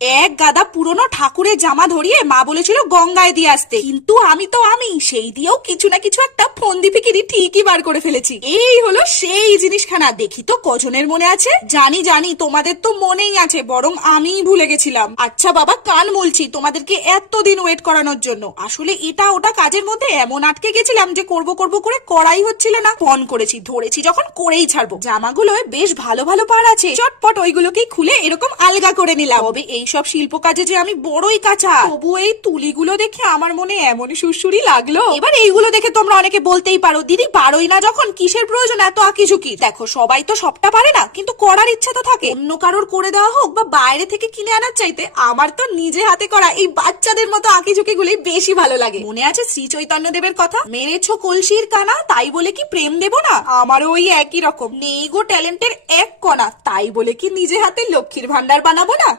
এক গাদা পুরনো ঠাকুরের জামা ধরিয়ে মা বলেছিল গঙ্গায় দিয়ে আসতে, কিন্তু আমি সেই দিয়েও কিছু না কিছু একটা ফন্দি ফিকিরি ঠিকই বার করে ফেলেছি। এই হলো সেই জিনিসখানা, দেখি তো কজনের মনে আছে। জানি জানি তোমাদের তো মনেই আছে, বরং আমিই ভুলে গেছিলাম। আচ্ছা বাবা, কান মুলছি তোমাদেরকে এতদিন ওয়েট করানোর জন্য। আসলে এটা ওটা কাজের মধ্যে এমন আটকে গেছিলাম যে করব করে করাই হচ্ছিল না। ফোন করেছি, ধরেছি যখন করেই ছাড়বো। জামাগুলো বেশ ভালো ভালো পার আছে, চটপট ওইগুলোকেই খুলে এরকম আলগা করে নিলাম। তবে এইসব শিল্প কাজে যে আমি বড়ই কাঁচা, তবু এই তুলিগুলো দেখে আমার মনে এমন সুরসুরি লাগলো। এবার এইগুলো দেখে তোমরা অনেকে বলতেই পারো, দিদি পারোই না যখন কিসের প্রয়োজন এত আঁকিঝুঁকি। দেখো, সবাই তো সবটা পারে না, কিন্তু করার ইচ্ছা তো থাকে। অন্য কারোর করে দেওয়া হোক বা বাইরে থেকে কিনে আনার চাইতে আমার তো নিজে হাতে করা এই বাচ্চাদের মতো আঁকিঝুঁকি গুলোই বেশি ভালো লাগে। মনে আছে শ্রী চৈতন্য দেবের কথা, মেরেছো কলসির কানা তাই বলে কি প্রেম দেব না? আমারও ওই একই রকম, নেই গো ট্যালেন্টের এক কণা তাই বলে কি নিজে হাতে লক্ষ্মীর ভান্ডার বানাবো না।